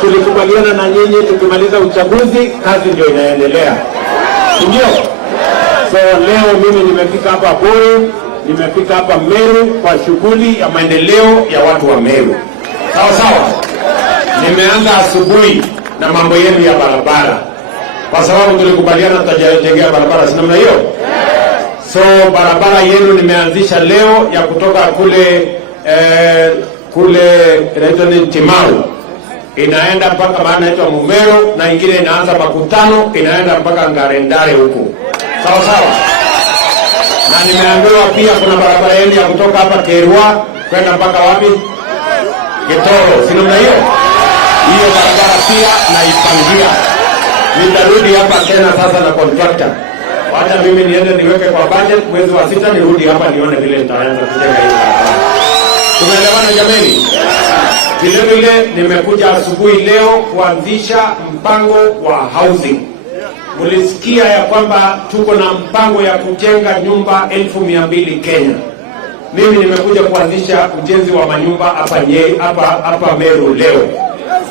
tulikubaliana na nyinyi tukimaliza uchaguzi kazi ndio inaendelea. Ndio? So leo mimi nimefika hapa Buri, nimefika hapa Meru kwa shughuli ya maendeleo ya watu wa Meru. Sawa sawa. Nimeanza asubuhi na mambo yenu ya barabara. Kwa sababu tulikubaliana tutajengea barabara, si namna hiyo? So barabara yenu nimeanzisha leo ya kutoka kule inaitwa ni Timau. Inaenda mpaka maana inaitwa Mumero, na ingine inaanza Makutano inaenda mpaka Ngarendare huko. Sawa sawa. Na nimeambiwa pia kuna barabara yenu ya kutoka hapa Kerwa kwenda mpaka wapi? Getoro, si namna hiyo? Hiyo barabara pia naipangia. Nitarudi hapa tena sasa na contractor. Wacha mimi niende niweke kwa budget mwezi wa 6 nirudi hapa nione vile nitaanza kujenga hiyo barabara. Tumeelewana jameni? Vile vile nimekuja asubuhi leo kuanzisha mpango wa housing. Mulisikia ya kwamba tuko na mpango ya kujenga nyumba 1200 Kenya. Mimi nimekuja kuanzisha ujenzi wa manyumba hapa Meru leo.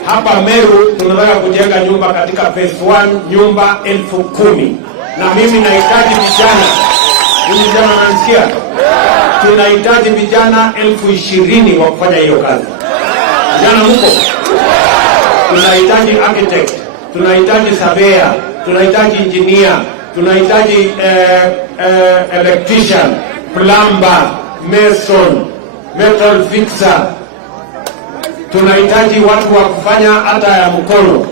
Hapa Meru tunataka kujenga nyumba katika phase 1 nyumba 10,000. Na mimi nahitaji vijana. Mimi vijana nanisikia? Tunahitaji vijana 20,000 wa kufanya hiyo kazi. Vijana huko. Tunahitaji architect, tunahitaji surveyor, tunahitaji engineer, tunahitaji electrician, plumber, mason, metal fixer. Tunahitaji watu wa kufanya hata ya mkono.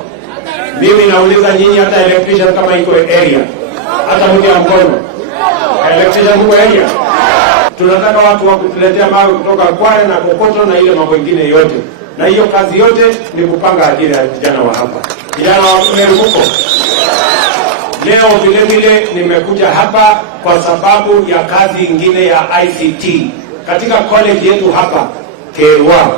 Mimi nauliza nyinyi hata electrician kama iko area. Hata mtu ya mkono. Electrician huko area. Tunataka watu wa kutuletea mawe kutoka Kwale na Kokoto na ile mambo mengine yote. Na hiyo kazi yote ni kupanga ajira ya vijana wa hapa. Vijana wa Meru huko. Leo vile vile nimekuja hapa kwa sababu ya kazi ingine ya ICT. Katika college yetu hapa Kerwa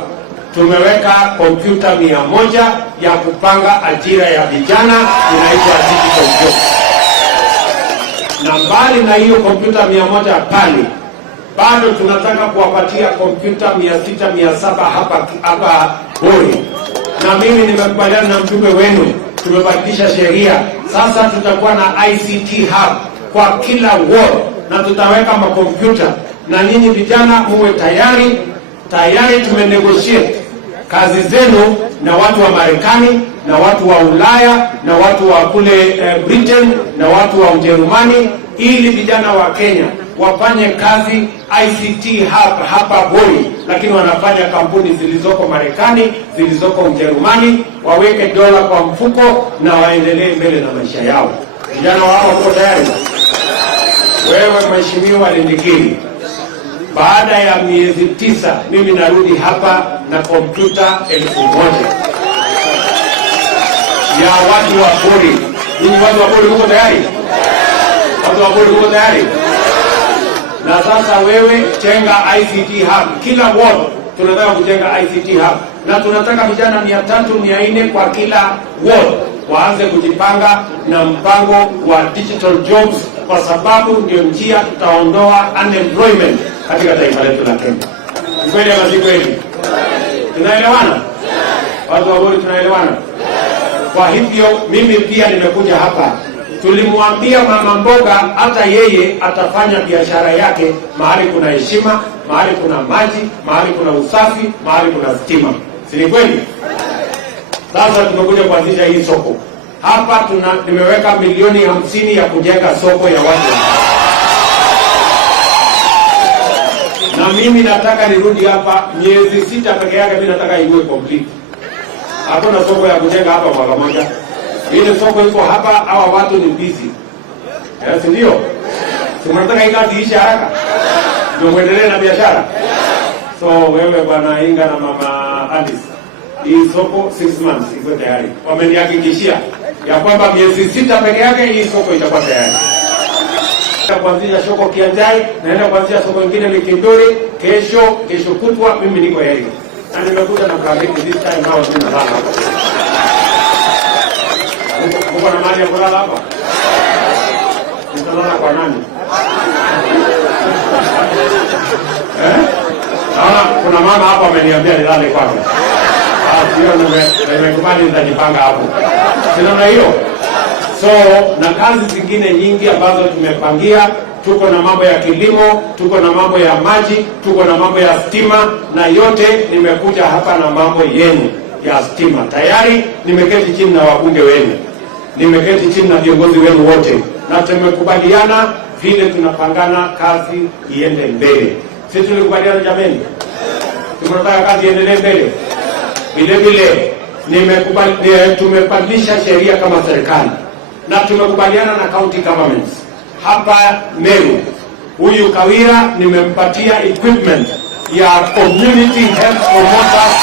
tumeweka kompyuta 100 ya kupanga ajira ya vijana inaitwa digital job. Na mbali na hiyo kompyuta 100 pale, bado tunataka kuwapatia kompyuta 600 700 hapa Buri. Na mimi nimekubaliana na mjumbe wenu, tumebadilisha sheria. Sasa tutakuwa na ICT hub kwa kila ward na tutaweka makompyuta. Na nyinyi vijana muwe tayari tumenegotiate kazi zenu na watu wa Marekani na watu wa Ulaya na watu wa kule Britain na watu wa Ujerumani, ili vijana wa Kenya wafanye kazi ICT hapa Buri, lakini wanafanya kampuni zilizoko Marekani, zilizoko Ujerumani, waweke dola kwa mfuko na waendelee mbele na maisha yao. Vijana wao wako tayari? Wewe Mheshimiwa Lindikiri, baada ya miezi 9 mimi narudi hapa na kompyuta 1000 ya watu wa Buri. Ninyi watu wa Buri mko tayari? Watu wa Buri mko tayari? Na sasa wewe jenga ICT hub. Kila ward tunataka kujenga ICT hub. Na tunataka vijana 300 400 kwa kila ward waanze kujipanga na mpango wa digital jobs, kwa sababu ndio njia tutaondoa unemployment katika taifa letu la Kenya. Kweli ama si kweli? Tunaelewana? Watu wa Buri tunaelewana? Kwa hivyo mimi pia nimekuja hapa. Tulimwambia mama mboga hata yeye atafanya biashara yake mahali kuna heshima, mahali kuna maji, mahali kuna usafi, mahali kuna stima. Si ni kweli? Sasa tumekuja kuanzisha hii soko. Hapa nimeweka milioni 50 ya kujenga soko ya watu. Na mimi nataka nirudi hapa miezi 6 peke yake, mimi nataka iwe complete. Hakuna soko ya kujenga hapa mwaka moja. Ile soko iko hapa, hawa watu ni busy. Si ndio? Tunataka hii kazi iishe haraka. Ndio muendelee na biashara. So wewe bwana Inga na mama Alice, hii soko 6 months iko tayari. Wamenihakikishia ya kwamba miezi 6 peke yake hii soko itakuwa tayari. Kuanzisha soko Kianjai, naenda kuanzisha soko lingine Mikindori, kesho kutwa mimi niko area. Na nimekuja na project this time now tunalala hapa. Uko na mali ya kulala hapa? Nitalala kwa nani? Naona kuna mama hapa ameniambia nilale kwake. nimekubali nitajipanga hapo. Sina hiyo. So na kazi zingine nyingi ambazo tumepangia, tuko na mambo ya kilimo, tuko na mambo ya maji, tuko na mambo ya stima, na yote nimekuja hapa na mambo yenu ya stima. Tayari nimeketi chini na wabunge wenu, nimeketi chini na viongozi wenu wote, na tumekubaliana vile tunapangana kazi iende mbele. Sisi tulikubaliana jameni, tunataka kazi iendelee mbele. Vile vile tumebadilisha sheria kama serikali na tumekubaliana na county governments. Hapa Meru, huyu Kawira nimempatia equipment ya community health promoters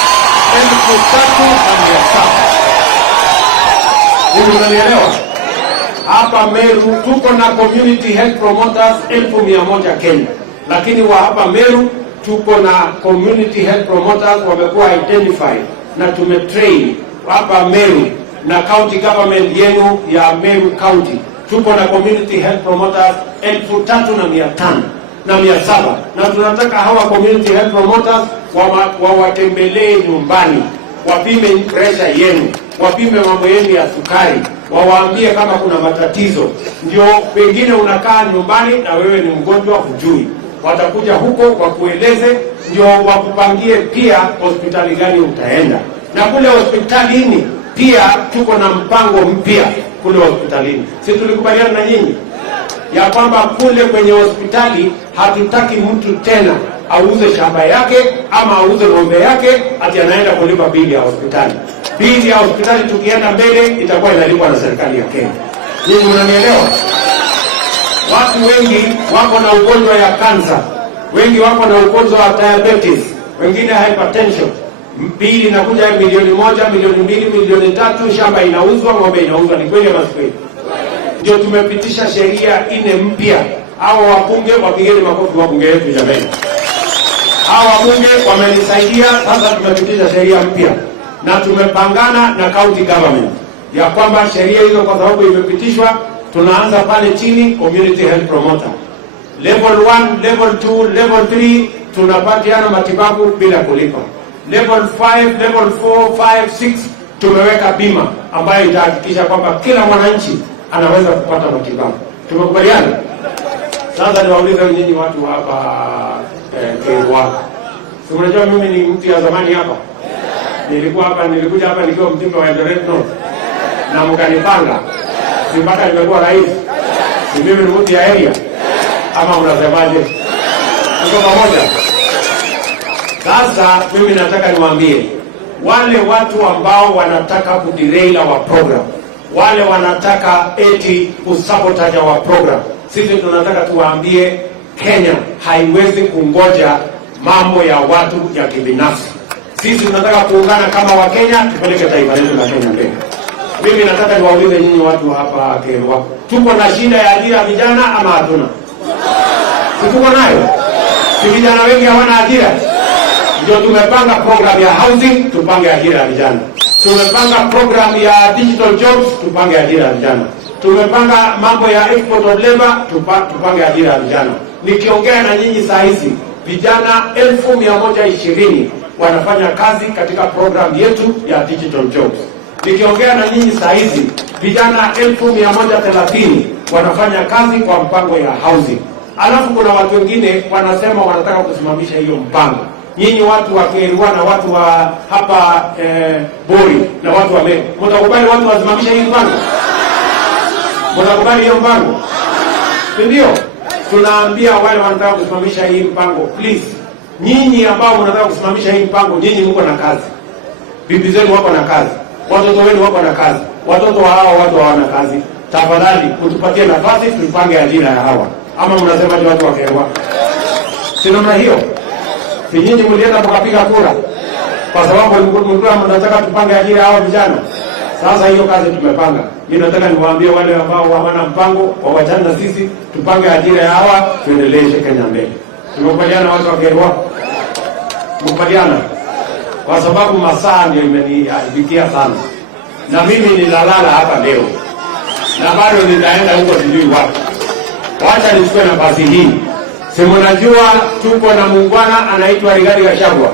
3,700. Huyu unanielewa? Hapa Meru tuko na community health promoters 1,100 Kenya, lakini wa hapa Meru tuko na community health promoters wamekuwa identified na tumetrain hapa Meru na county government yenu ya Meru County. Tuko na community health promoters 3,500 na 700, na tunataka hawa community health promoters wawatembelee nyumbani, wapime pressure yenu, wapime mambo yenu ya sukari, wawaambie kama kuna matatizo. Ndio pengine unakaa nyumbani na wewe ni mgonjwa hujui, watakuja huko wakueleze, ndio wakupangie pia hospitali gani utaenda. Na kule hospitalini pia tuko na mpango mpya kule hospitalini. Sisi tulikubaliana na nyinyi ya kwamba kule kwenye hospitali hatutaki mtu tena auze shamba yake ama auze ng'ombe yake ati anaenda kulipa bili ya hospitali. Bili ya hospitali tukienda mbele itakuwa inalipwa na serikali ya Kenya. Nyinyi mnanielewa? Watu wengi wako na ugonjwa ya kansa, wengi wako na ugonjwa wa diabetes, wengine hypertension. Bili inakuja milioni 1, milioni 2, milioni 3, shamba inauzwa, ng'ombe inauzwa. Ni kweli ama si kweli? Ndio tumepitisha sheria 4 mpya. Hao wabunge wapigeni makofi wabunge wetu jamani. Hao wabunge wamenisaidia, sasa tumepitisha sheria mpya. Na tumepangana na county government ya kwamba sheria hizo kwa sababu imepitishwa, tunaanza pale chini community health promoter. Level 1, level 2, level 3 tunapatiana matibabu bila kulipa. Level 5, level 4, 5, 6 tumeweka bima ambayo itahakikisha kwamba kila mwananchi anaweza kupata matibabu. Tumekubaliana? Sasa niwaulize nyinyi watu hapa Kenya. Si mnajua mimi ni mtu ya zamani hapa. Nilikuja hapa nikiwa mjumbe wa Eldoret North. Na mkanipanga. Si mpaka nimekuwa rais. Si mimi ni mtu ya area. Ama unasemaje? Tuko pamoja. Sasa mimi nataka niwaambie wale watu ambao wanataka kuderail our program, wale wanataka eti kusabotage our program, sisi tunataka tuwaambie Kenya haiwezi kungoja mambo ya watu ya kibinafsi. Sisi tunataka kuungana kama Wakenya, tupeleke taifa letu la Kenya mbele. Mimi nataka niwaulize nyinyi watu hapa Kenya, tuko na shida ya ajira vijana ama hatuna? Tuko nayo. Si vijana wengi hawana ajira? Ndio tumepanga program ya housing, tupange ajira ya vijana. Tumepanga program ya digital jobs, tupange ajira ya vijana. Tumepanga mambo ya export of labor, tupange ajira ya vijana. Nikiongea na nyinyi saa hizi, vijana 1,120 wanafanya kazi katika program yetu ya digital jobs. Nikiongea na nyinyi saa hizi, vijana 1,130 wanafanya kazi kwa mpango ya housing. Alafu kuna watu wengine wanasema wanataka kusimamisha hiyo mpango. Nyinyi watu wa Kenya na watu wa hapa Bori na watu wa Meru, mtakubali watu wasimamisha hii mpango? Mtakubali hiyo mpango? Ndio. Tunaambia wale wanataka kusimamisha hii mpango, please. Nyinyi ambao mnataka kusimamisha hii mpango, nyinyi mko na kazi. Bibi zenu wako na kazi. Watoto wenu wako na kazi. Watoto wa hawa watu hawana kazi. Tafadhali utupatie nafasi tupange ajira ya hawa. Ama mnasema watu wa Kenya? Si namna hiyo? Si nyinyi mlienda mkapiga kura kwa sababu mlikuwa mnataka tupange ajira hao vijana. Sasa hiyo kazi tumepanga. Mimi nataka niwaambie wale ambao hawana mpango wawachane na sisi, tupange ajira ya hawa, tuendeleze Kenya mbele. Tumekubaliana watu wa Kenya? Tumekubaliana. Kwa sababu masaa ndio imeniahibikia sana. Na mimi nilalala hapa leo. Na bado nitaenda huko sijui wapi. Wacha nichukue nafasi hii. Si mnajua tuko na muungwana anaitwa Rigathi Gachagua.